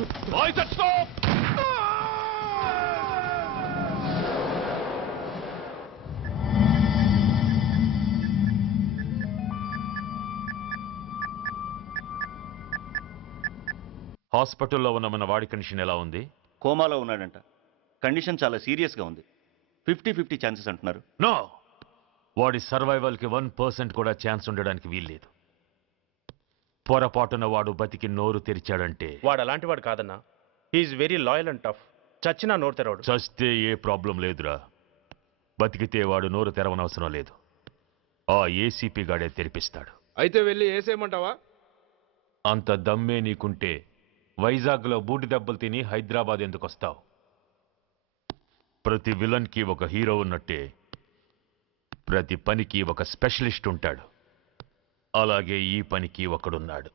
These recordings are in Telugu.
I said stop! హాస్పిటల్లో ఉన్న మన వాడి కండిషన్ ఎలా ఉంది? కోమాలో ఉన్నాడంట. కండిషన్ చాలా సీరియస్గా ఉంది. 50-50 ఛాన్సెస్ అంటున్నారు. నో, వాడి సర్వైవల్కి 1% కూడా ఛాన్స్ ఉండడానికి వీల్లేదు. పొరపాటున వాడు బతికి నోరు తెరిచాడంటే వాడు అలాంటి వాడు కాదన్నా. He is very loyal and tough. చచ్చినా నోరు తెరవడు. చస్తే ఏ ప్రాబ్లం లేదురా. బతికితే వాడు నోరు తెరవనవసరం లేదు. ఆ ఏసీపీ గాడే తెరిపిస్తాడు. అయితే వెళ్ళి ఏసేయమంటావా? అంత దమ్మే నీకుంటే వైజాగ్లో బూటి దెబ్బలు తిని హైదరాబాద్ ఎందుకు వస్తావు? ప్రతి విలన్కి ఒక హీరో ఉన్నట్టే ప్రతి పనికి ఒక స్పెషలిస్ట్ ఉంటాడు. అలాగే ఈ పనికి ఒకడున్నాడు.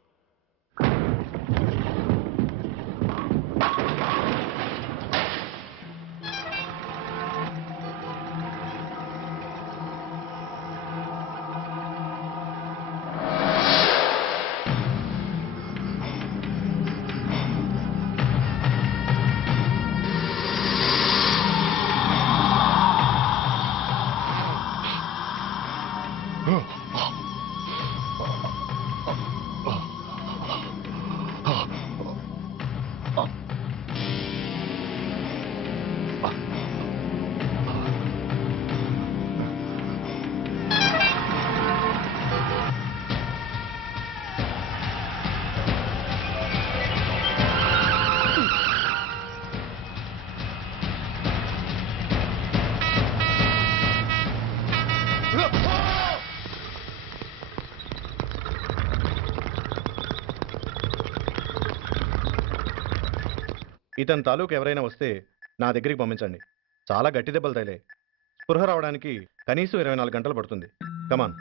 ఇతని తాలూకు ఎవరైనా వస్తే నా దగ్గరికి పంపించండి. చాలా గట్టి దెబ్బలు తగిలాయి. స్పృహ రావడానికి కనీసం 24 గంటలు పడుతుంది. Come on.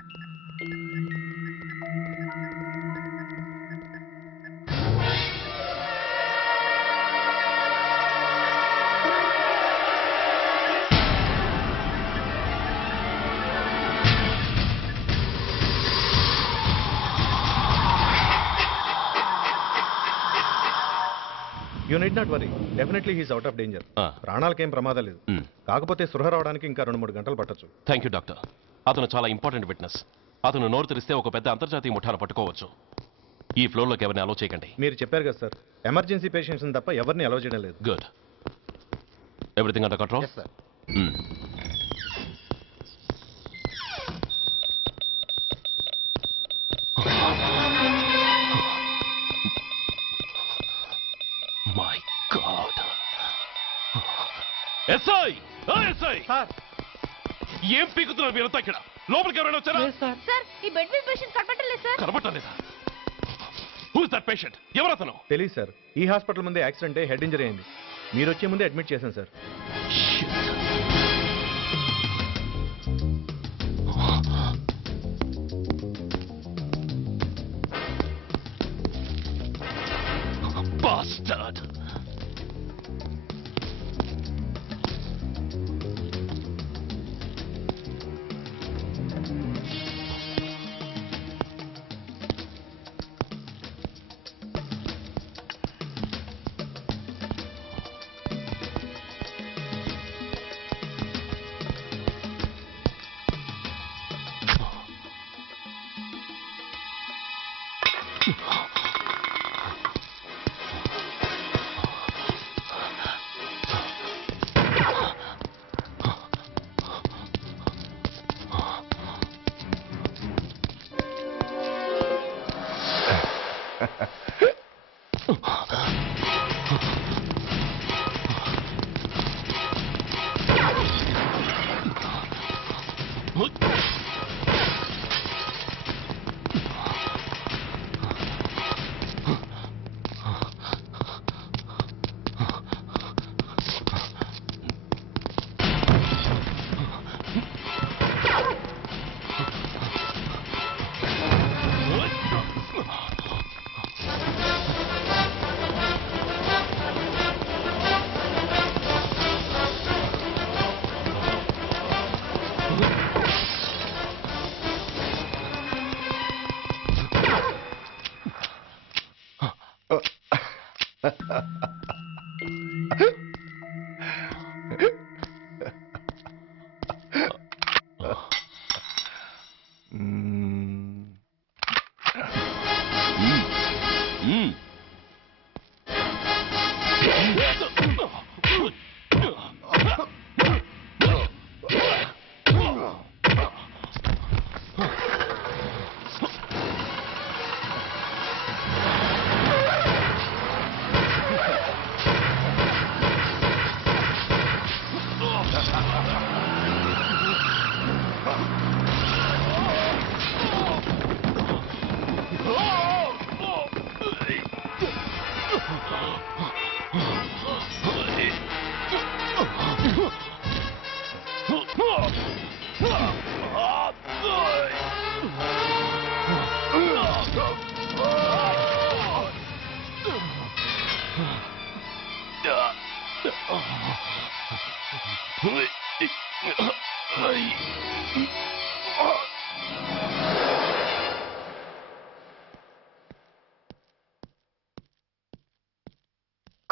You need not worry. Definitely he's out of danger. ప్రాణాలకేం ప్రమాదం లేదు. కాకపోతే స్పృహ రావడానికి ఇంకా 2-3 గంటలు పట్టొచ్చు. Thank you doctor. అతను చాలా ఇంపార్టెంట్ విట్నెస్. అతను నోరు తెరిస్తే ఒక పెద్ద అంతర్జాతీయ ముఠాను పట్టుకోవచ్చు. ఈ ఫ్లోర్లోకి ఎవరిని అలో చేయకండి. మీరు చెప్పారు కదా సార్, ఎమర్జెన్సీ పేషెంట్స్ తప్ప ఎవరిని అలో చేయడం లేదు. Good. Everything under control? My God. SI! SI! ఏం పీకుతున్నారు మీరంతా ఇక్కడ? లోపలికి ఎవరైనా వచ్చారా? సార్, ఈ బెడ్ మీద పేషెంట్ కనబడలేదు సార్. కనబడలేదా? Who's that patient? ఎవరతను? తెలియదు సార్. ఈ హాస్పిటల్ ముందే యాక్సిడెంట్ అయ్యి హెడ్ ఇంజరీ అయింది. మీరు వచ్చే ముందే అడ్మిట్ చేశాను sir. Bastard!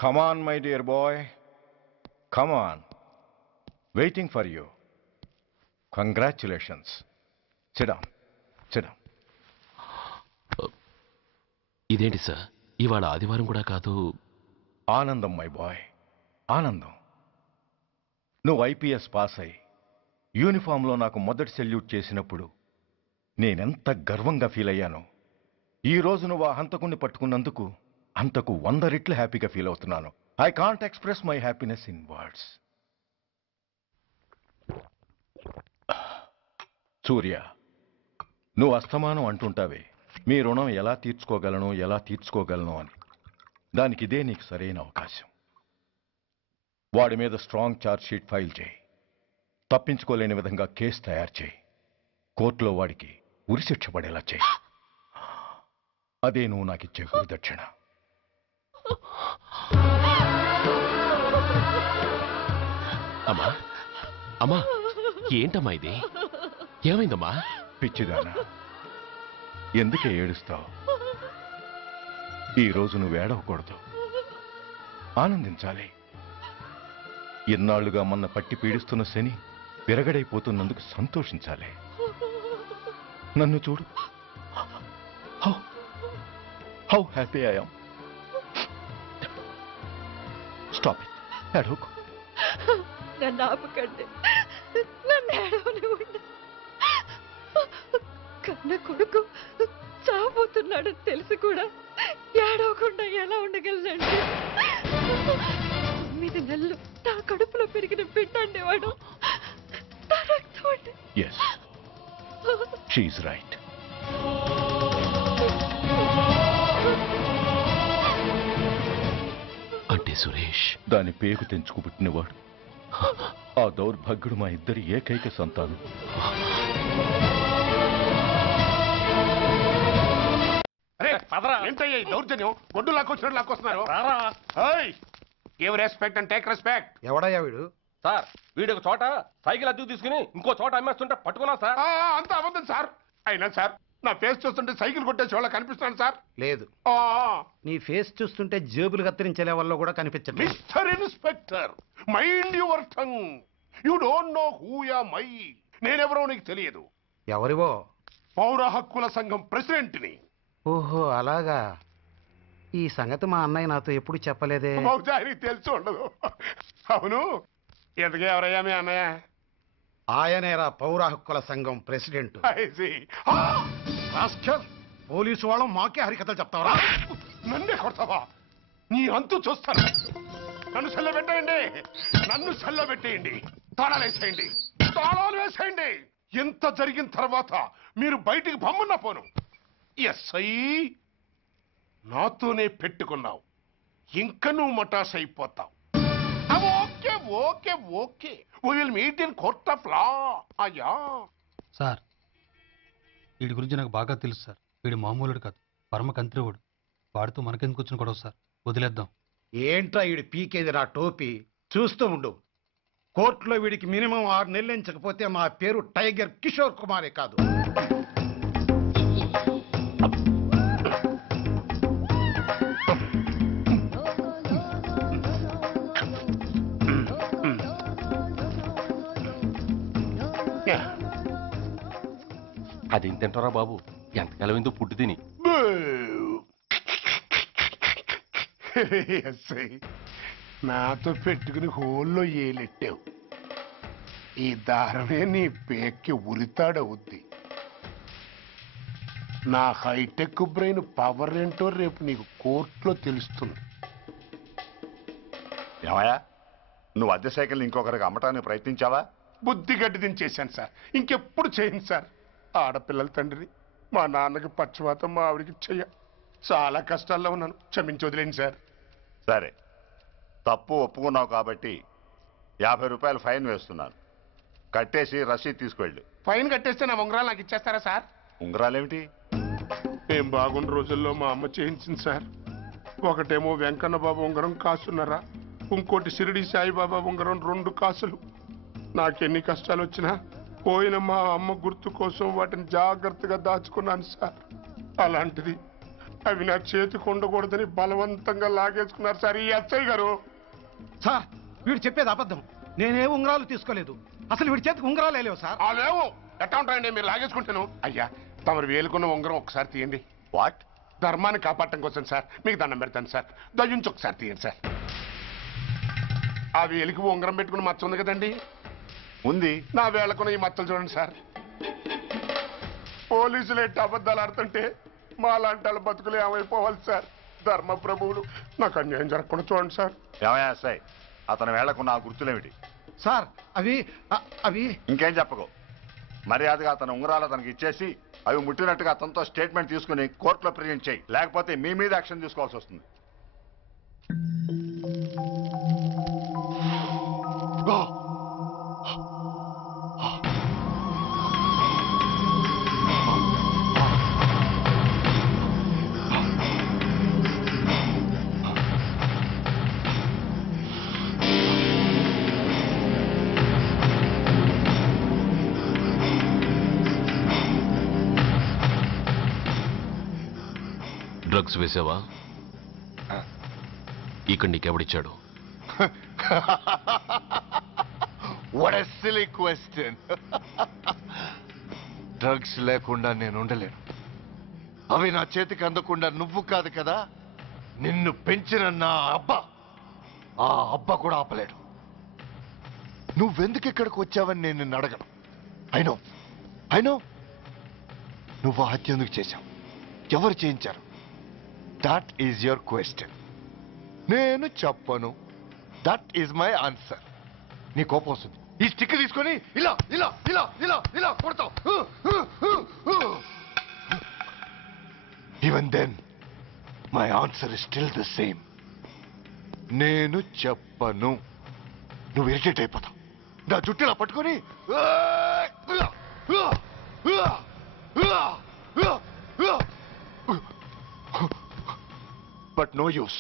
Come on, my dear boy. Come on. Waiting for you. Congratulations. Sit down. Sit down. ఇదేంటి సార్ ఇవాళ ఆదివారం కూడా కాదు. ఆనందం మై బాయ్, ఆనందం. నువ్వు ఐపీఎస్ పాస్ అయి యూనిఫామ్లో నాకు మొదటి సెల్యూట్ చేసినప్పుడు నేనెంత గర్వంగా ఫీల్ అయ్యానో, ఈ రోజు నువ్వు ఆ హంతకుణ్ణి పట్టుకున్నందుకు అంతకు 100 రెట్లు హ్యాపీగా ఫీల్ అవుతున్నాను. I can't express my happiness in words. Surya, నువ్వు అస్తమానం అంటుంటావే మీ రుణం ఎలా తీర్చుకోగలను అని. దానికి ఇదే నీకు సరైన అవకాశం. వాడి మీద స్ట్రాంగ్ ఛార్జ్ షీట్ ఫైల్ చేయి. తప్పించుకోలేని విధంగా కేసు తయారు చేయి. కోర్టులో వాడికి ఉరిశిక్ష పడేలా చేయి. అదే నువ్వు నాకు ఇచ్చే గురుదక్షిణ. అమ్మా అమ్మా, ఏంటమ్మా ఇది? ఏమైందమ్మా? పిచ్చిదానా, ఎందుకే ఏడుస్తావు? ఈరోజు నువ్వు ఏడవకూడదు, ఆనందించాలి. ఎన్నాళ్లుగా మన పట్టి పీడిస్తున్న శని విరగడైపోతున్నందుకు సంతోషించాలి. నన్ను చూడు, how happy I am. Stop it, ఏడవకు. నన్ను ఆపకండి, నన్ను ఏడవనివ్వండి. కన్న కొడుకు చావబోతున్నాడని తెలిసి కూడా ఏడవకుండా ఎలా ఉండగలనండి? 9 నెలలు నా కడుపులో పెరిగిన బిడ్డ అండేవాడు. నా రక్తం అండి. Yes, she's right. అంటే సురేష్ దాని పేగు తెంచుకు పుట్టినవాడు. ఆ దౌర్భాగ్యుడు మా ఇద్దరి ఏకైక సంతానం. ఏంటయ్యా ఈ దౌర్జన్యం? గొడ్డు లాక్కొచ్చినట్టు లాక్కొస్తున్నారు. Give respect and take respect. ఎవడయ్యా వీడు? సార్ వీడు ఒక చోట సైకిల్ అద్దెకు తీసుకుని ఇంకో చోట అమ్మేస్తుంటే పట్టుకున్నా సార్. అంతా అబద్ధం సార్. అయినా సార్ నా ఫేస్ చూస్తుంటే సైకిల్ కొట్టేసి వాళ్ళ కనిపిస్తున్నాను సార్. లేదు, నీ ఫేస్ చూస్తుంటే జేబులు కత్తిరించే లెవెల్లో కూడా కనిపించట్లేదు. Mister inspector, mind your tongue. You don't know who am I. నేనెవరో నీకు తెలియదు. ఎవరివో? పౌర హక్కుల సంఘం ప్రెసిడెంట్ని. ఓహో అలాగా. ఈ సంగతి మా అన్నయ్య నాతో ఎప్పుడు చెప్పలేదే. బహుశా ఆయనకి తెలిసి ఉండదు. అవును, ఎందుకు ఎవరయ్యా మీ అన్నయ్య? ఆయనేరా పౌర హక్కుల సంఘం ప్రెసిడెంట్. I see. పోలీసు వాళ్ళం మాకే హరికథలు చెప్తావరా? నన్నే కొడతావా? నీ అంతు చూస్తాను. నన్ను సెల్లబెట్టేయండి, నన్ను సెల్లబెట్టేయండి. తాళాలు వేసేయండి, తాళాలు వేసేయండి. ఎంత జరిగిన తర్వాత మీరు బయటికి బొమ్మన్న పోను. ఎస్ఐ నాతోనే పెట్టుకున్నావు, ఇంకా నువ్వు మటాస్ అయిపోతావు. Okay okay okay, we will meet in court of law. అయ్యా సార్, వీడి గురించి నాకు బాగా తెలుసు సార్. వీడి మామూలుడు కాదు, పరమ కంత్రివుడు. వాడితో మనకెందుకు వచ్చిన గొడవ సార్? వదిలేద్దాం. ఏంట్రా వీడి పీకేది నా టోపీ? చూస్తూ ఉండు. కోర్టులో వీడికి మినిమం 6 నెలలు ఎంచకపోతే మా పేరు టైగర్ కిషోర్ కుమారే కాదు. అది తింటారా బాబు, ఎంతకాలం ఎందుకు పుట్టి తిని. ఎస్ఐ, నాతో పెట్టుకుని హోల్లో ఏలెట్టావు. ఈ దారమే నీ పేక్కి ఉరితాడవుద్ది. నా హైటెక్ బ్రెయిన్ పవర్ ఏంటో రేపు నీకు కోర్టులో తెలుస్తుంది. ఏమయ్యా, నువ్వు అద్దె సైకిల్ ఇంకొకరికి అమ్మటానికి ప్రయత్నించావా? బుద్ధి గడ్డి దించేశాను సార్, ఇంకెప్పుడు చేయను సార్. ఆడపిల్లల తండ్రిని, మా నాన్నకి పక్షవాతం, మా ఆవిడికి చెయ్య. చాలా కష్టాల్లో ఉన్నాను, క్షమించి వదిలేండి సార్. సరే, తప్పు ఒప్పుకున్నావు కాబట్టి 50 రూపాయలు ఫైన్ వేస్తున్నాను. కట్టేసి రసీదు తీసుకువెళ్ళు. ఫైన్ కట్టేస్తే నా ఉంగరాలు నాకు ఇచ్చేస్తారా సార్? ఉంగరాలేమిటి? మేము బాగున్న రోజుల్లో మా అమ్మ చేయించింది సార్. ఒకటేమో వెంకన్న బాబు ఉంగరం కాసున్నరా, ఇంకోటి షిరిడి సాయిబాబా ఉంగరం 2 కాసులు. నాకెన్ని కష్టాలు వచ్చినా పోయిన మా అమ్మ గుర్తు కోసం వాటిని జాగ్రత్తగా దాచుకున్నాను సార్. అలాంటిది అవి నా చేతికి ఉండకూడదని బలవంతంగా లాగేసుకున్నారు సార్ ఈ ఎస్ఐ గారు. సార్, వీడు చెప్పేది అబద్ధం. నేనే ఉంగరాలు తీసుకోలేదు. అసలు వీడి చేతికి ఉంగరాలు లేవు సార్. లేవు, ఎట్టా ఉంటాయండి, మీరు లాగేసుకుంటాను. అయ్యా, తమరు వేలుకున్న ఉంగరం ఒకసారి తీయండి. వాట్? ధర్మాన్ని కాపాడటం కోసం సార్, మీకు దండం పెడతాను సార్. దయ్యుంచి ఒకసారి తీయండి సార్. ఆ వేలికి ఉంగరం పెట్టుకుని మచ్చ ఉంది కదండి, ఉంది. నా వేళకున్న ఈ మచ్చలు చూడండి సార్. పోలీసులు ఎట్టి అబద్ధాలు ఆడుతుంటే మా లాంటి వాళ్ళ బతుకులు ఏమైపోవాలి సార్? ధర్మ ప్రభువులు, నాకు అన్యాయం జరగకుండా చూడండి సార్. ఏమయ్యా సాయి, అతని వేళకున్న ఆ గుర్తులేమిటి? సార్, అవి ఇంకేం చెప్పకు. మర్యాదగా అతని ఉంగరాలు అతనికి ఇచ్చేసి అవి ముట్టినట్టుగా అతనితో స్టేట్మెంట్ తీసుకుని కోర్టులో ప్రజెంట్ చేయి. లేకపోతే మీ మీద యాక్షన్ తీసుకోవాల్సి వస్తుంది. డ్రగ్స్ వేసావా? ఇక్కడ నీకెవడిచ్చాడు? What a silly question. Drugs లేకుండా నేను ఉండలేను. అవి నా చేతికి అందకుండా నువ్వు కాదు కదా, నిన్ను పెంచిన నా అబ్బా, ఆ అబ్బా కూడా ఆపలేడు. నువ్వెందుకు ఇక్కడికి వచ్చావని నేను నిన్ను అడగను. అయినో నువ్వు హత్య ఎందుకు చేశావు, ఎవరు చేయించారు? That is your question. నేను చెప్పను. That is my answer. నీ కోపం వస్తుంది, ఈ స్టిక్ తీసుకొని ఇలా ఇలా ఇలా ఇలా ఇలా కొడతావు. Even then my answer is still the same. నేను చెప్పను. నువ్వు ఇరిటేట్ అయిపోతావు. నా జుట్టు ఇలా పట్టుకొని but no use.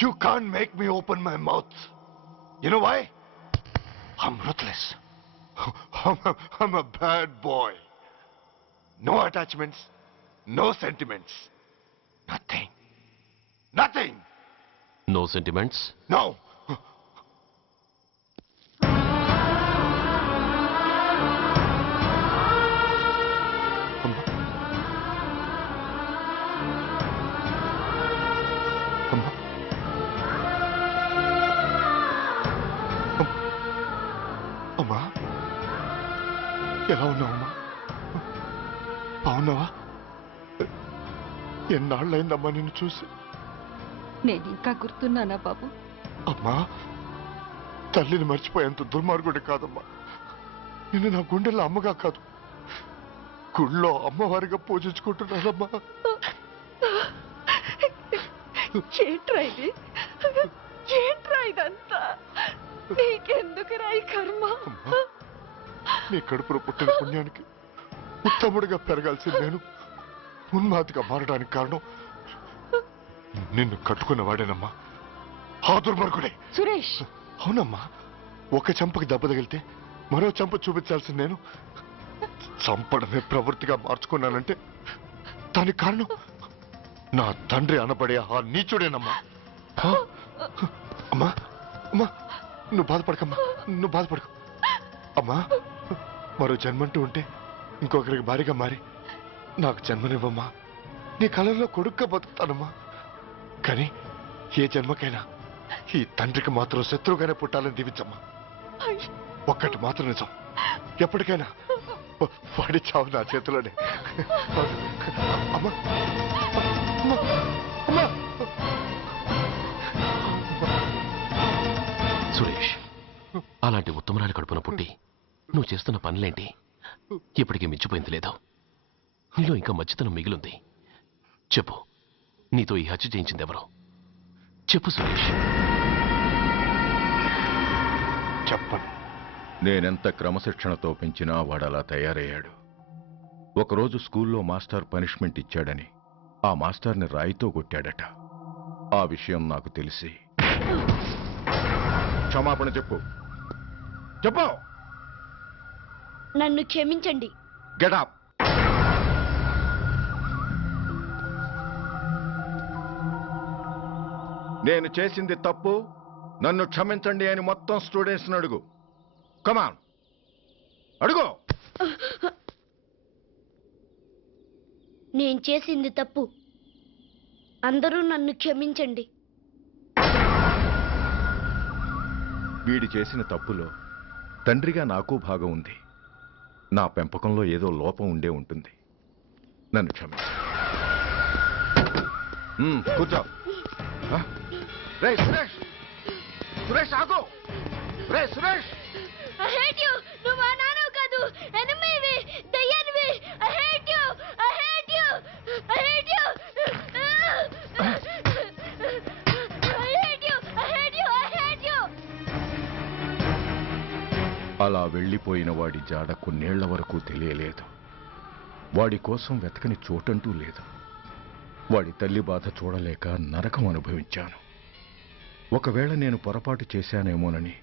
You can't make me open my mouth. You know why? I'm ruthless. I'm a bad boy. No attachments, no sentiments. Nothing. Nothing. No sentiments? No. అమ్మా, ఎలా ఉన్నావమ్మా? బాగున్నావా? ఎన్నాళ్ళైందమ్మా నిన్ను చూసి? నేను ఇంకా గుర్తున్నానా బాబు? అమ్మా, తల్లిని మర్చిపోయేంత దుర్మార్గుడి కాదమ్మా. నిన్ను నా గుండెల్లో అమ్మగా కాదు, గుళ్ళో అమ్మవారిగా పూజించుకుంటున్నానమ్మా. ఏంట్రా ఇది? ఏంట్రా ఇదంతా? నీకెందుకు రాయి కర్మ? నీ కడుపులో పుట్టిన పుణ్యానికి ఉత్తముడిగా పెరగాల్సింది నేను ఉన్మాదిగా మారడానికి కారణం నిన్ను కట్టుకున్నవాడేనమ్మా. ఆ దుర్మార్గుడే సురేష్. అవునమ్మా, ఒక చంపకి దెబ్బ తగిలితే మరో చంప చూపించాల్సింది నేను చంపడమే ప్రవృత్తిగా మార్చుకున్నానంటే దానికి కారణం నా తండ్రి అనబడే ఆ నీచుడేనమ్మా. అమ్మా అమ్మా, నువ్వు బాధపడకమ్మా, నువ్వు బాధపడకు అమ్మా. మరో జన్మంటూ ఉంటే ఇంకొకరికి భారీగా మారి నాకు జన్మనివ్వమ్మా. నీ కళల్లో కొడుగ్గా బతుకుతానమ్మా. కానీ ఏ జన్మకైనా ఈ తండ్రికి మాత్రం శత్రువుగానే పుట్టాలని దీవించమ్మా. ఒక్కటి మాత్రం నిజం, ఎప్పటికైనా వాడి చావు నా చేతిలోనే. అమ్మా అమ్మా అమ్మా. సురేష్, అలాంటి ఉత్తమరాలి కడుపున పుట్టి నువ్వు చేస్తున్న పనులేంటి? ఇప్పటికీ మించిపోయింది లేదు. నీలో ఇంకా మంచితనం మిగిలింది. చెప్పు, నీతో ఈ హత్య చేయించింది ఎవరు? చెప్పు సురేష్. చెప్పను. నేనెంత క్రమశిక్షణతో పెంచినా వాడలా తయారయ్యాడు. ఒకరోజు స్కూల్లో మాస్టర్ పనిష్మెంట్ ఇచ్చాడని ఆ మాస్టర్ని రాయితో కొట్టాడట. ఆ విషయం నాకు తెలిసి క్షమాపణ చెప్పు. చెప్పు. నన్ను క్షమించండి. Get up. నేను చేసింది తప్పు, నన్ను క్షమించండి అని మొత్తం స్టూడెంట్స్ని అడుగు. కమాన్, అడుగు. నేను చేసింది తప్పు, అందరూ నన్ను క్షమించండి. వీడి చేసిన తప్పులో తండ్రిగా నాకు భాగం ఉంది. నా పెంపకంలో ఏదో లోపం ఉండే ఉంటుంది. నన్ను క్షమించు. కూర్చో. రే సురేష్, సురేష్ ఆగు. రే సురేష్. I hate you. నువ్వు మా నాన్నవు కాదు, ఎనిమివి, దయ్యానివి. I hate you. I hate you. I hate you. I hate you. I hate you. I hate you. అలా వెళ్ళిపోయిన వాడి జాడ కొన్నేళ్ల వరకు తెలియలేదు. వాడి కోసం వెతకని చోటంటూ లేదు. వాడి తల్లి బాధ చూడలేక నరకం అనుభవించాను. ఒకవేళ నేను పొరపాటు చేశానేమోనని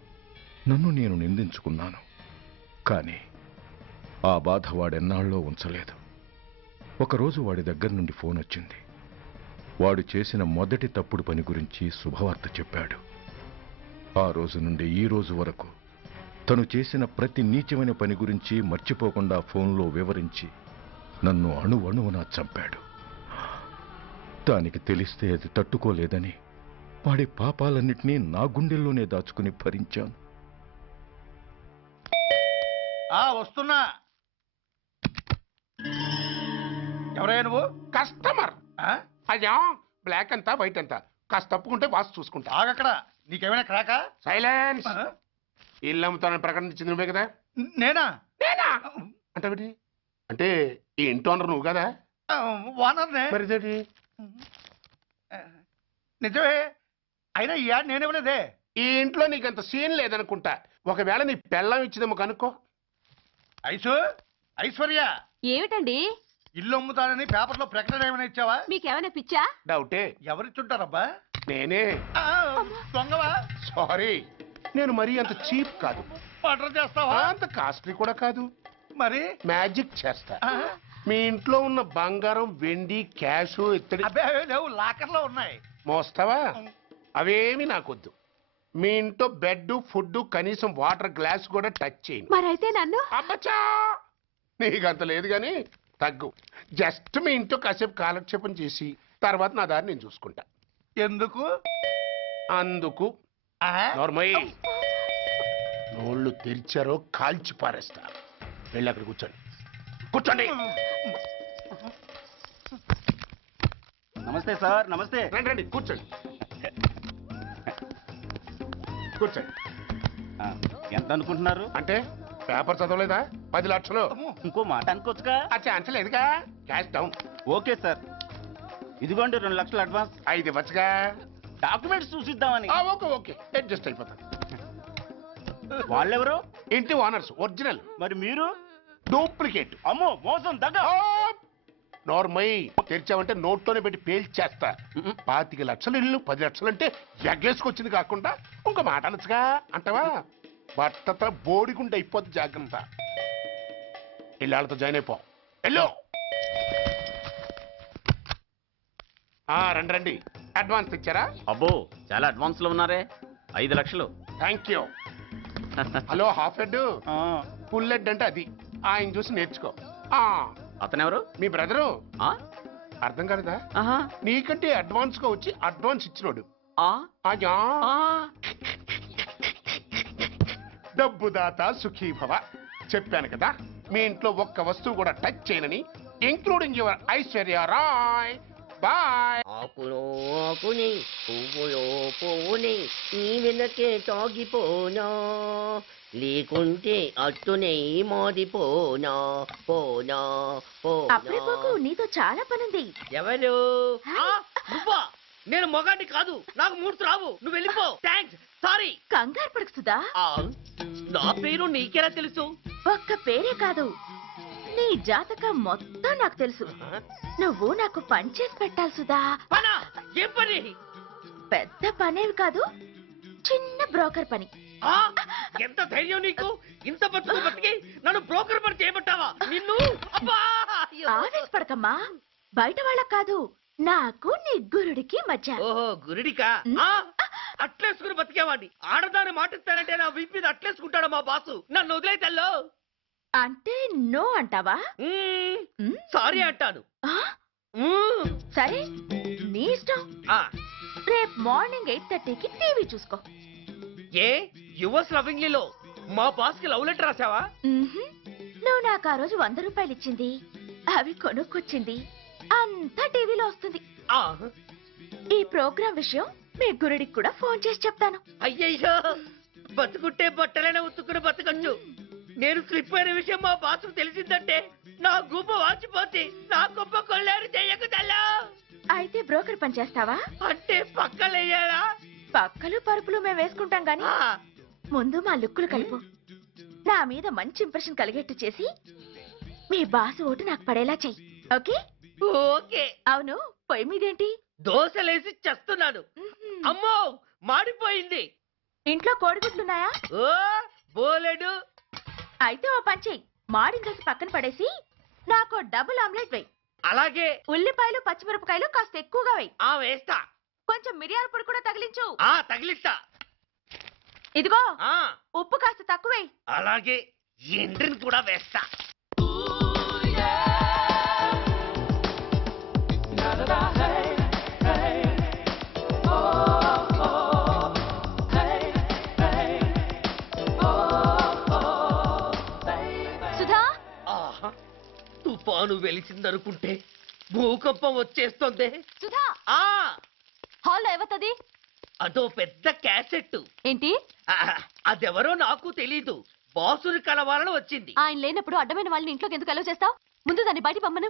నన్ను నేను నిందించుకున్నాను. కానీ ఆ బాధ వాడెన్నాళ్ళో ఉంచలేదు. ఒకరోజు వాడి దగ్గర నుండి ఫోన్ వచ్చింది. వాడు చేసిన మొదటి తప్పుడు పని గురించి శుభవార్త చెప్పాడు. ఆ రోజు నుండి ఈ రోజు వరకు తను చేసిన ప్రతి నీచమైన పని గురించి మర్చిపోకుండా ఫోన్లో వివరించి నన్ను అణువణువున చంపాడు. దానికి తెలిస్తే అది తట్టుకోలేదని వాడి పాపాలన్నిటినీ నా గుండెల్లోనే దాచుకుని భరించాను. వస్తున్నా. ఎవరయ్యా నువ్వు? కస్టమర్. అయ్యా, బ్లాక్ అంతా వైట్ అంతా కాస్త తప్పుకుంటే వాసు చూసుకుంటా. ఆగక్కడ. నీకేమైనా క్రాకా? సైలెన్స్. ఇల్లు అమ్ముతానని ప్రకటించింది నువ్వే కదా? నేనా? నేనా అంటే అంటే ఈ ఇంటి ఓనర్ నువ్వు కదా? ఓనర్నే. మరి ఇదేంటి? నిజమే. అయినా ఈ యాడ్ నేనివ్వలేదే. ఈ ఇంట్లో నీకంత సీన్ లేదనుకుంటా. ఒకవేళ నీ పెళ్ళం ఇచ్చిందేమో కనుక్కో. ఐశ్వర్య, ఏమిటండి? ఇల్లు అమ్ముతానని పేపర్లో ప్రకటన ఏమైనా ఇచ్చావా? మీకేమైనా పిచ్చా? డౌటే. ఎవరిచ్చుంటారబ్బా? నేనే. దొంగవా? సారీ, నేను మరీ అంత చీప్ కాదు. మర్డర్ చేస్తావా? అంత కాస్ట్లీ కూడా కాదు. మరి మ్యాజిక్ చేస్తా. మీ ఇంట్లో ఉన్న బంగారం, వెండి, క్యాష్, ఇత్తడి లేవు, లాకర్లో ఉన్నాయి. మోస్తావా? అవేమి నాకొద్దు. మీ ఇంట్లో బెడ్, ఫుడ్, కనీసం వాటర్ గ్లాస్ కూడా టచ్ చేయను. మరైతే నన్ను? అబ్బచ్చా, నీకంత లేదు గాని తగ్గు. జస్ట్ మీ ఇంట్లో కాసేపు కాలక్షేపం చేసి తర్వాత నా దారి నేను చూసుకుంటా. ఎందుకు? అందుకు. నార్మల్. నోళ్ళు తెరిచారో కాల్చి పారేస్తా. వెళ్ళి అక్కడ కూర్చోండి. కూర్చోండి. నమస్తే సార్. నమస్తే. రండి రండి, కూర్చోండి. కూర్చోండి. ఎంత అనుకుంటున్నారు? అంటే పేపర్ చదవలేదా? 10 లక్షలు. ఇంకో మాట అనుకోవచ్చుగా? అంచలేదుగా. Cash down. Okay sir. ఇదిగోండి 2 లక్షలు అడ్వాన్స్. 5 ఇవ్వచ్చుగా. డాక్యుమెంట్స్ చూసిద్దామని. ఓకే ఓకే, అడ్జస్ట్ అయిపోతాను. వాళ్ళెవరు? ఇంటి ఓనర్స్. ఒరిజినల్. మరి మీరు? డూప్లికేట్. అమ్మో, మోసం, దగ్గ. నార్మల్. తెరిచావంటే నోట్లోనే పెట్టి పేల్చేస్తా. 25 లక్షలు ఇల్లు, 10 లక్షలు అంటే ఎగ్గేసుకొచ్చింది కాకుండా ఇంకో మాట అనొచ్చుగా. అంటావా? బట్టతో బోడిగుంటే అయిపోద్ది. జాగ్రత్త. ఇళ్ళతో జాయిన్ అయిపో. వెళ్ళు. రండి రండి. అడ్వాన్స్ ఇచ్చారా? అబ్బో, చాలా అడ్వాన్స్ లో ఉన్నారే. 5 లక్షలు. Thank you. Hello, half head. Full head అంటే అది. ఆయన చూసి నేర్చుకో. అతనెవరు? మీ బ్రదరు. అర్థం కాలేదా? నీకంటే అడ్వాన్స్ గా వచ్చి అడ్వాన్స్ ఇచ్చినోడు. డబ్బు దాత సుఖీభవ. చెప్పాను కదా మీ ఇంట్లో ఒక్క వస్తువు కూడా టచ్ చేయనని, including your Aishwarya Rai. Bye. ఆకులో ఆకుని పువ్వులో పువ్వుని నీ వెనకే తాగిపోనా, లేకుంటే అట్టునే మారిపోనా పోనా అప్పుడే పోకు, నీతో చాలా పనుంది. ఎవరు? నువ్వా? నేను మొగాన్ని కాదు, నాకు మూర్తి రావు. నువ్వు వెళ్ళిపో. Thanks, sorry. కంగారు పడుకుతుందా? నా పేరు నీకెలా తెలుసు? ఒక్క పేరే కాదు, నీ జాతకం మొత్తం నాకు తెలుసు. నువ్వు నాకు పని చేసి పెట్టాలి సుధా. ఏం పని? పెద్ద పనేవి కాదు, చిన్న బ్రోకర్ పని. ఎంత ధైర్యం నీకు? ఇంత బతుకు బతికి నన్ను బ్రోకర్ పని చేయబట్టావా? నిన్ను ఆవేశపడకమ్మా, బయట వాళ్ళకు కాదు, నాకు నీ గురుడికి మధ్య. ఓహో, గురుడికా? అట్లేసుకుని బతికేవాడిని. ఆడదాన్ని మాటిస్తానంటే నా వీపు మీద అట్లేసుకుంటాడు మా బాసు. నన్ను వదిలే తల్లో. అంటే నో అంటావా? సారీ అంటాను. సరే, నీ ఇష్టం. రేపు మార్నింగ్ 8:30కి టీవీ చూసుకో. ఏ యువర్స్ లవింగ్లీలో మా బాస్ కి లవ్ లెటర్ రాసావా? నువ్వు నాకు ఆ రోజు 100 రూపాయలు ఇచ్చింది, అవి కొనుక్కొచ్చింది అంతా టీవీలో వస్తుంది. ఈ ప్రోగ్రాం విషయం మీ గురుడికి కూడా ఫోన్ చేసి చెప్తాను. అయ్యయ్యో, బతుకుంటే బట్టలైనా ఉత్తుకుని బతకచ్చు. నేను స్లిప్ అయిన విషయం మా బాసు తెలిసిందంటే నా గూప వాచిపోతే నా గొప్ప కొల్లారు చెయ్యకు తల్లా. అయితే బ్రోకర్ పని చేస్తావా? అంటే పక్కలేయాలా? పక్కలు పరుపులు మేము వేసుకుంటాం గాని ముందు మా లుక్కులు కలుపు. నా మీద మంచి ఇంప్రెషన్ కలిగేట్టు చేసి మీ బాసు ఓటు నాకు పడేలా చెయ్యి. ఓకే? ఓకే. అవును, పొయ్యి మీదేంటి? దోశలేసి చేస్తున్నాను. అమ్మో, మాడిపోయింది. ఇంట్లో కోడిగుడ్లున్నాయా? ఓ బోలెడు. అయితే ఓ పని చెయ్యి, మాడిన దోశ పక్కన పడేసి నాకు డబుల్ ఆమ్లెట్ వేయి. అలాగే. ఉల్లిపాయలు పచ్చిమిరపకాయలు కాస్త ఎక్కువగా వేయి. వేస్తా. కొంచెం మిరియాల పొడి కూడా తగిలించు. తగిలిస్తా. ఇదిగో ఉప్పు కాస్త తక్కువే. అలాగే, ఎండ్రిని కూడా వేస్తా. సుధా, తుఫాను వెలిసిందనుకుంటే భూకంపం వచ్చేస్తుంది. సుధా, హాల్లో ఏవత్తది? అదో పెద్ద క్యాసెట్. ఏంటి? అదెవరో నాకు తెలీదు. బాసుని కలవాలని వచ్చింది. ఆయన లేనప్పుడు అడ్డమైన వాళ్ళని ఇంట్లోకి ఎందుకు అలౌ చేస్తావు? ముందు దాన్ని బయట పంపను.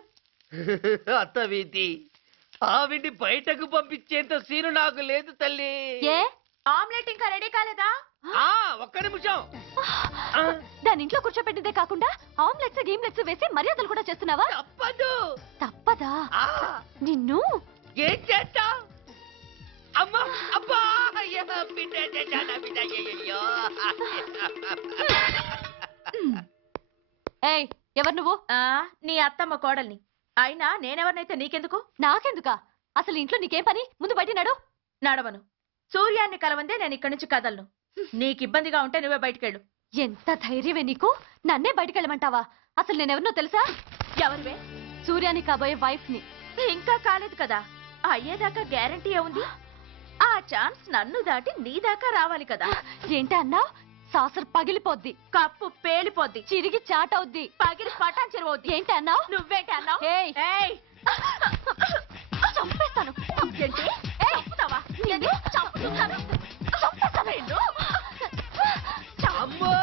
అత్తవీతి, ఆవిడ్ని బయటకు పంపించేంత సీను నాకు లేదు తల్లి. ఏ ఆమ్లెట్ ఇంకా రెడీ కాలేదా? ఒక్క నిమిషం. దాని ఇంట్లో కూర్చోపెట్టిందే కాకుండా ఆమ్లెట్స్ గేమ్లెట్స్ వేసి మర్యాదలు కూడా చేస్తున్నావా? తప్పదు. తప్పదా? నిన్ను ఏం చేస్తా? అమ్మా, అబ్బా, ఏయ్, ఎవరు నువ్వు? నీ అత్తమ్మ కోడల్ని. అయినా నేనెవరినైతే నీకెందుకు? నాకెందుకా? అసలు ఇంట్లో నీకేం పని? ముందు బయట నడు. నడవను. సూర్యాన్ని కలవందే నేను ఇక్కడి నుంచి కదలను. నీకు ఇబ్బందిగా ఉంటే నువ్వే బయటకెళ్ళు. ఎంత ధైర్యమే నీకు? నన్నే బయటకెళ్ళమంటావా? అసలు నేనెవరినో తెలుసా? ఎవరివే? సూర్యాన్ని కాబోయే వైఫ్ ని. ఇంకా కాలేదు కదా, అయ్యేదాకా గ్యారంటీ ఏముంది? ఆ ఛాన్స్ నన్ను దాటి నీ దాకా రావాలి కదా. ఏంటి అన్నావు? సాసర్ పగిలిపోద్ది, కప్పు పేలిపోద్ది, చిరిగి చాటవుద్ది, పగిలి పటాన్ చెరువవుద్ది. ఏంటి అన్నావు? నువ్వేంటి అన్నావు? చంపేస్తాను. ఏంటి? చంపుతావా? అమ్మో,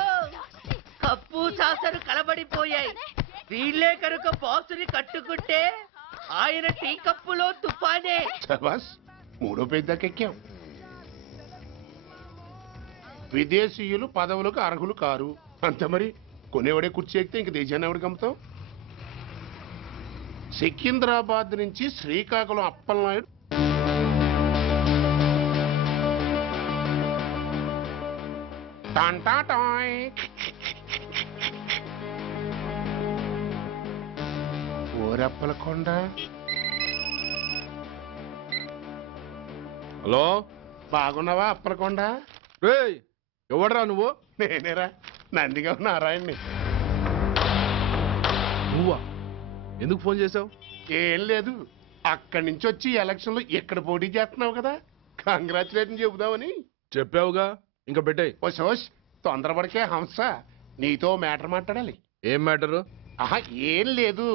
కప్పు సాసరు కలబడిపోయాయి. వీళ్ళే కనుక బాసుని కట్టుకుంటే ఆయన టీ కప్పులో తుఫానే. మూడో పెద్దకెక్కాం. విదేశీయులు పదవులకు అర్హులు కారు అంత. మరి కొనేవాడే కుర్చీ ఎక్కితే ఇంక దేశాన్ని ఎవరికి అమ్ముతాం? సికింద్రాబాద్ నుంచి శ్రీకాకుళం అప్పలనాయుడు టాంటాటాయ్. ఓరప్పలకొండ. హలో, బాగున్నావా అప్పలకొండ? ఎవడరా నువ్వు? నేనేరా, నందిగా నారాయణ్ణి. నువ్వా? ఎందుకు ఫోన్ చేశావు? ఏం లేదు, అక్కడి నుంచి వచ్చి ఎలక్షన్లో ఇక్కడ పోటీ చేస్తున్నావు కదా, కంగ్రాచులేషన్ చెబుదామని. చెప్పావుగా, ఇంకా పెట్టాయి. ఓస్ తొందరపడికే హంస, నీతో మ్యాటర్ మాట్లాడాలి. ఏం మ్యాటరు? ఆహా, ఏం లేదు,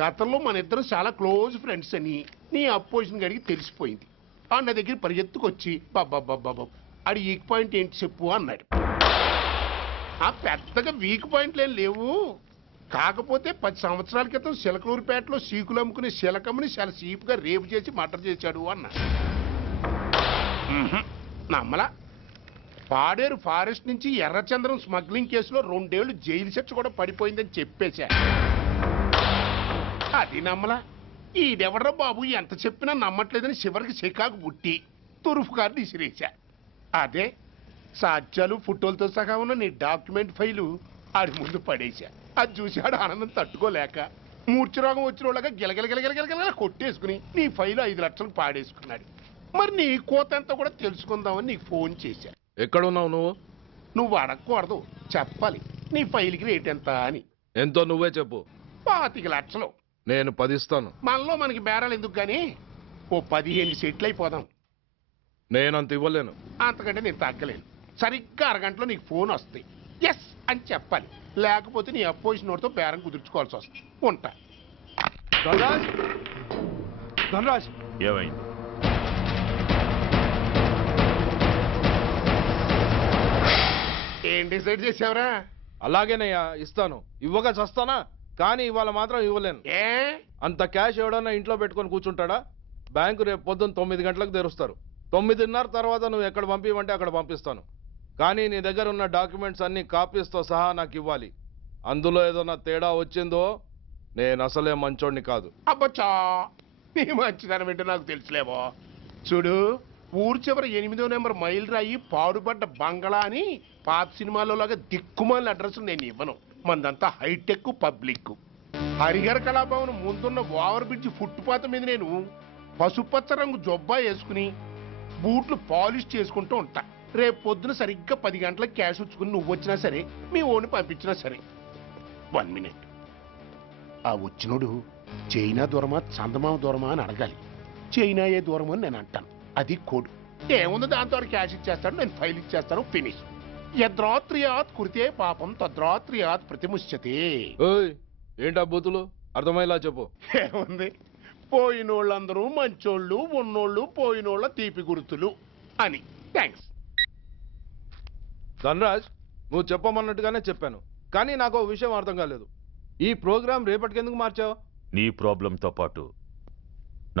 గతంలో మన ఇద్దరు చాలా క్లోజ్ ఫ్రెండ్స్ అని నీ అపోజిషన్ గడికి తెలిసిపోయింది. నా దగ్గర పరిగెత్తుకొచ్చి బాబా ఆడి వీక్ పాయింట్ ఏంటి చెప్పు అన్నాడు. ఆ పెద్దగా వీక్ పాయింట్లు ఏం లేవు, కాకపోతే 10 సంవత్సరాల క్రితం చిలకలూరుపేటలో సీకులు అమ్ముకునే శిలకమ్మని చాలా సీపుగా రేపు చేసి మర్డర్ చేశాడు అన్నా. నమ్మలా. పాడేరు ఫారెస్ట్ నుంచి ఎర్రచంద్రం స్మగ్లింగ్ కేసులో 2 ఏళ్లు జైలు శిక్ష కూడా పడిపోయిందని చెప్పేశా. అది నమ్మలా. ఈడెవడ్రా బాబు ఎంత చెప్పినా నమ్మట్లేదని చివరికి చికాకు పుట్టి తురుపు కార్డు ఇసిరేశా. అదే సాక్ష్యాలు ఫోటోలతో సహా ఉన్న నీ డాక్యుమెంట్ ఫైలు ఆడి ముందు పడేశా. అది చూశాడు ఆనందం తట్టుకోలేక మూర్ఛరోగం వచ్చిన వాళ్ళగా గిలగిలగిలగిలగిలగిల కొట్టేసుకుని నీ ఫైలు 5 లక్షలకు పాడేసుకున్నాడు. మరి నీ కోతంతా కూడా తెలుసుకుందామని నీకు ఫోన్ చేశా. ఎక్కడున్నావు నువ్వు? నువ్వు అడగకూడదు, చెప్పాలి. నీ ఫైల్కి రేట్ ఎంత అని. ఎంతో నువ్వే చెప్పు. 25 లక్షలు. నేను 10 ఇస్తాను. మనలో మనకి బేరాలు ఎందుకు గానీ ఓ 15 సెట్లు అయిపోదాం. నేనంత ఇవ్వలేను. అంతకంటే నేను తగ్గలేను. సరిగ్గా అరగంటలో నీకు ఫోన్ వస్తాయి. ఎస్ అని చెప్పాలి, లేకపోతే నీ అపోజిషన్ నోటితో బేరం కుదుర్చుకోవాల్సి వస్తుంది. ఉంటా. ధనరాజ్, ధనరాజ్, ఏమైంది? ఏం డిసైడ్ చేసావురా? అలాగేనయ్యా, ఇస్తాను. ఇవ్వగా చస్తానా, కానీ ఇవాళ మాత్రం ఇవ్వలేను. ఏ అంత క్యాష్ ఎవడన్నా ఇంట్లో పెట్టుకొని కూర్చుంటాడా? బ్యాంకు రేపు పొద్దున్న 9 గంటలకు తెరుస్తారు. 9:30 తర్వాత నువ్వు ఎక్కడ పంపివంటే అక్కడ పంపిస్తాను. కానీ నీ దగ్గర ఉన్న డాక్యుమెంట్స్ అన్ని కాపీస్తో సహా నాకు ఇవ్వాలి. అందులో ఏదైనా తేడా వచ్చిందో నేను అసలే మంచోడిని కాదు. అబ్బచ్చా, నీ మంచిదనం ఏంటో నాకు తెలుసులేమో. చూడు, ఊరు చివరి 8వ నెంబర్ మైల్ రాయి పాడుపడ్డ బంగళా అని పాత సినిమాలో లాగా దిక్కుమాలిన అడ్రస్ నేను ఇవ్వను. మందంతా హైటెక్ పబ్లిక్. హరిహర కళాభవన్ ముందున్న ఓవర్ బ్రిడ్జ్ ఫుట్పాత్ మీద నేను పసుపచ్చ రంగు జొబ్బా వేసుకుని బూట్లు పాలిష్ చేసుకుంటూ ఉంటా. రేపు పొద్దున సరిగ్గా 10 గంటలకు క్యాష్ వచ్చుకుని నువ్వు వచ్చినా సరే, మీ ఓని పంపించినా సరే. 1 మినిట్. ఆ వచ్చినోడు చైనా దూరమా చందమామ దూరమా అని అడగాలి. చైనా ఏ దూరం అని నేను అంటాను. అది కోడ్. ఏముంది, దాంతో క్యాష్ ఇచ్చేస్తాడు, నేను ఫైల్ ఇచ్చేస్తాను, ఫినిష్. యద్రాత్రియాత్ కురితే పాపం తద్రాత్రియాత్ ప్రతిముష్యతే. ఏంటా బూతులు? అర్థమయ్యేలా చెప్పు. ఏముంది, పోయినోళ్ళందరూ మంచోళ్ళు, ఉన్నోళ్ళు పోయినోళ్ళ తీపి గుర్తులు అని. థ్యాంక్స్. ధనరాజ్, నువ్వు చెప్పమన్నట్టుగానే చెప్పాను, కానీ నాకు ఒక విషయం అర్థం కాలేదు. ఈ ప్రోగ్రాం రేపటికి ఎందుకు మార్చావు? నీ ప్రాబ్లంతో పాటు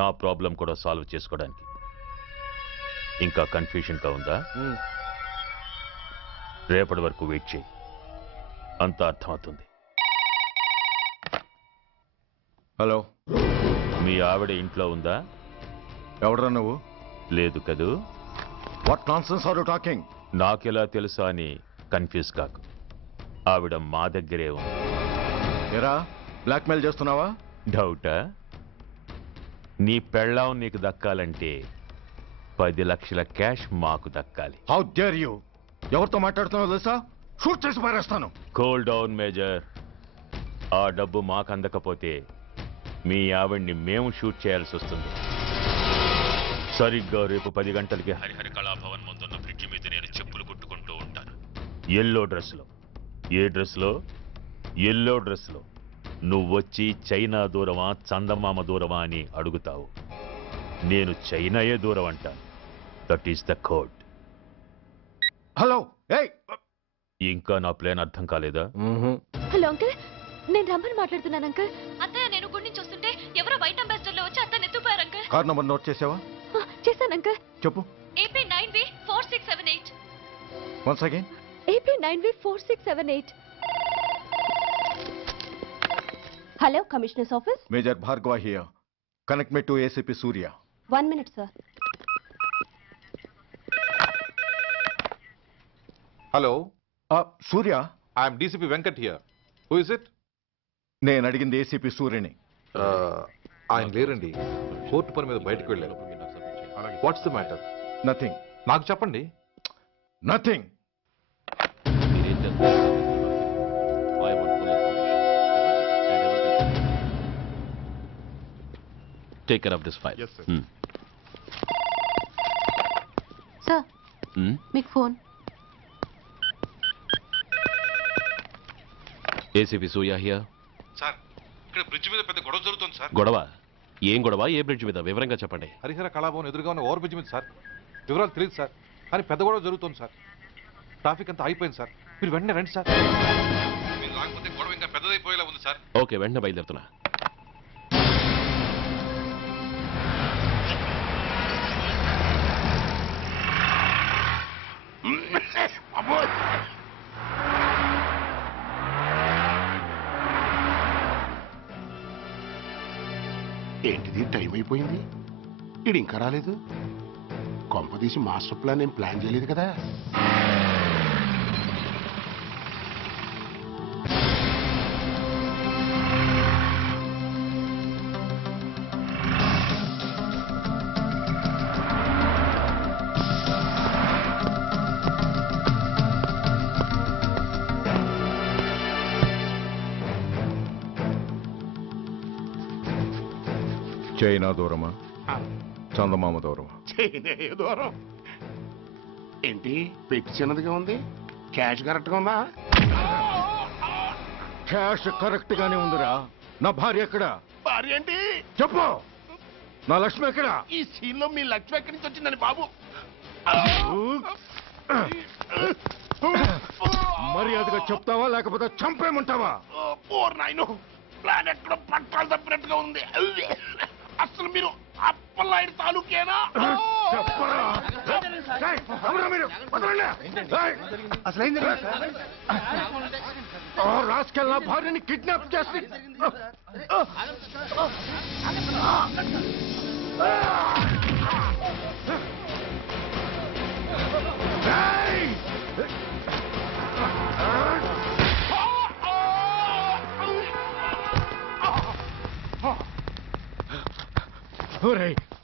నా ప్రాబ్లం కూడా సాల్వ్ చేసుకోవడానికి. ఇంకా కన్ఫ్యూషన్గా ఉందా? రేపటి వరకు వెయిట్ చేయి, అంతా అర్థమవుతుంది. హలో, మీ ఆవిడ ఇంట్లో ఉందా? ఎవడరా నువ్వు? లేదు కదూ. What nonsense are you talking? నాకెలా తెలుసా అని కన్ఫ్యూజ్ కాకు. ఆవిడ మా దగ్గరే ఉంది. ఎరా, బ్లాక్మెయిల్ చేస్తున్నావా? డౌటా? నీ పెళ్ళాం నీకు దక్కాలంటే 10 లక్షల క్యాష్ మాకు దక్కాలి. How dare you! ఎవరితో మాట్లాడుతున్నావో తెలుసా? షూట్ చేసి పారేస్తాను. Cool down major. ఆ డబ్బు మాకు అందకపోతే మీ ఆవిడ్ని మేము షూట్ చేయాల్సి వస్తుంది. సరిగ్గా రేపు 10 గంటలకి హరిహర కళాభవన్ ముందున్న బ్రిడ్జి మీద నేను చెప్పులు కుట్టుకుంటూ ఉంటాను. ఎల్లో డ్రెస్లో. ఏ డ్రెస్లో? ఎల్లో డ్రెస్లో. నువ్వొచ్చి చైనా దూరమా చందమామ దూరమా అని అడుగుతావు. నేను చైనాయే దూరం అంటాను. That is the code. Hello, ఇంకా నా ప్లాన్ అర్థం కాలేదా? హలో అంకుల్, నేను రమ్మని మాట్లాడుతున్నాను అంకుల్. అత్తయ్య నేను గుడి నుంచి వస్తుంటే ఎవరో వైట్ అంబాసిడర్ లో వచ్చి అత్తని ఎత్తుపోయారు అంకుల్. కార్ నంబర్ నోట్ చేసావా? చేశాను అంకుల్. చెప్పు. AP9V4678. Once again. AP9V4678. Hello, commissioners office. Major Bhargava here. Connect me to ACP Surya. 1 minute sir. Hello, Surya. I'm DCP Venkat here. Who is it? నేను అడిగింది ఏసీపీ సూర్యని. ఆయన లేరండి, కోర్టు పని మీద బయటకు వెళ్ళారు. What's the matter? నథింగ్. నాకు చెప్పండి. Nothing. Take care of this file. Sir మీకు phone. ACP Surya here. Sir ఇక్కడ బ్రిడ్జ్ మీద పెద్ద గొడవ జరుగుతుంది సార్. గొడవ? ఏం గొడవ? ఏ బ్రిడ్జ్ మీద? వివరంగా చెప్పండి. హరిహర కళాభవన్ ఎదురుగా ఉన్న ఓవర్ బ్రిడ్జ్ మీద సార్. వివరాలు తెలియదు సార్, కానీ పెద్ద గొడవ జరుగుతుంది సార్. ట్రాఫిక్ అంతా అయిపోయింది సార్. మీరు వెంటనే రండి సార్. మీరు రాకపోతే గొడవ ఇంకా పెద్దదైపోయేలా ఉంది సార్. ఓకే, వెంటనే బయలుదేరుతున్నా. ఏంటిది టైం అయిపోయింది, ఇది ఇంకా రాలేదు. కొంపదీసి మాస్టర్ ప్లాన్ ఏం ప్లాన్ చేయలేదు కదా. చైనా దూరమా, చందమామ దూరమా? చైనా దూరం ఏంటి, పెట్టి చిన్నదిగా ఉంది, క్యాష్ కరెక్ట్గా ఉందా? క్యాష్ కరెక్ట్ గానే ఉందిరా. నా భార్య ఎక్కడ? భార్య ఏంటి చెప్పు. నా లక్ష్మి ఎక్కడ? ఈ సీన్ లో మీ లక్ష్మి ఎక్కడి నుంచి వచ్చిందని బాబు? మర్యాదగా చెప్తావా లేకపోతే చంపేమంటావా? పోర్ నాయను, ప్లాన్ ఎక్కడ పట్టాలు తప్పినట్టుగా ఉంది. అసలు మీరు అప్పలాయుడు తాలూకేనా? రాసుకెళ్ళ భార్యని కిడ్నాప్ చేసి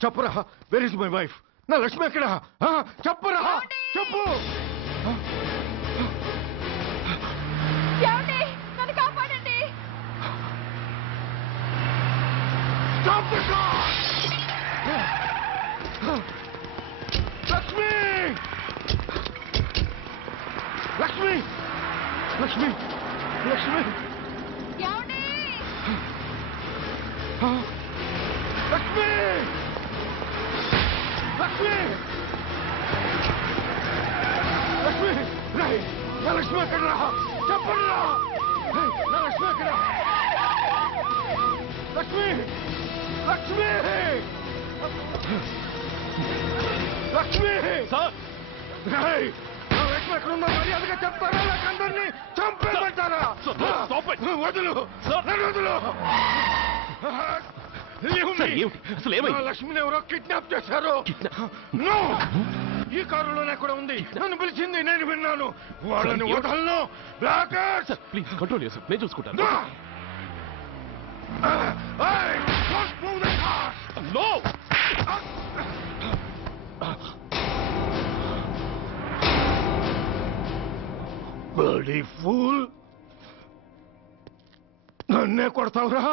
చెప్పరా, వెర్ ఇస్ మై వైఫ్? నా లక్ష్మి ఎక్కడ? చెప్పరా, చెప్పు. నన్ను కాపాడండి. లక్ష్మి, లక్ష్మి, లక్ష్మి, లక్ష్మి, లక్ష్మి, లక్ష్మి, లక్ష్మి, రాయ్, నా లక్ష్మి ఎక్కడ? చెప్పండి రా, నా లక్ష్మి ఎక్కడ? లక్ష్మి, లక్ష్మి, లక్ష్మి, రాయ్, నా లక్ష్మి ఎక్కడ ఉందో మర్యాదగా చెప్తారా లేక అందరినీ చంపేమంటారా? వదులు, నన్ను వదులు. లక్ష్మిని ఎవరో కిడ్నాప్ చేశారు. ఈ కారులోనే కూడా ఉంది. నన్ను పిలిచింది, నేను విన్నాను. వాళ్ళని వదలను. ప్లీజ్ కంట్రోల్ చేసి నేను చూసుకుంటాను. Bloody fool! నన్నే కొడతావురా?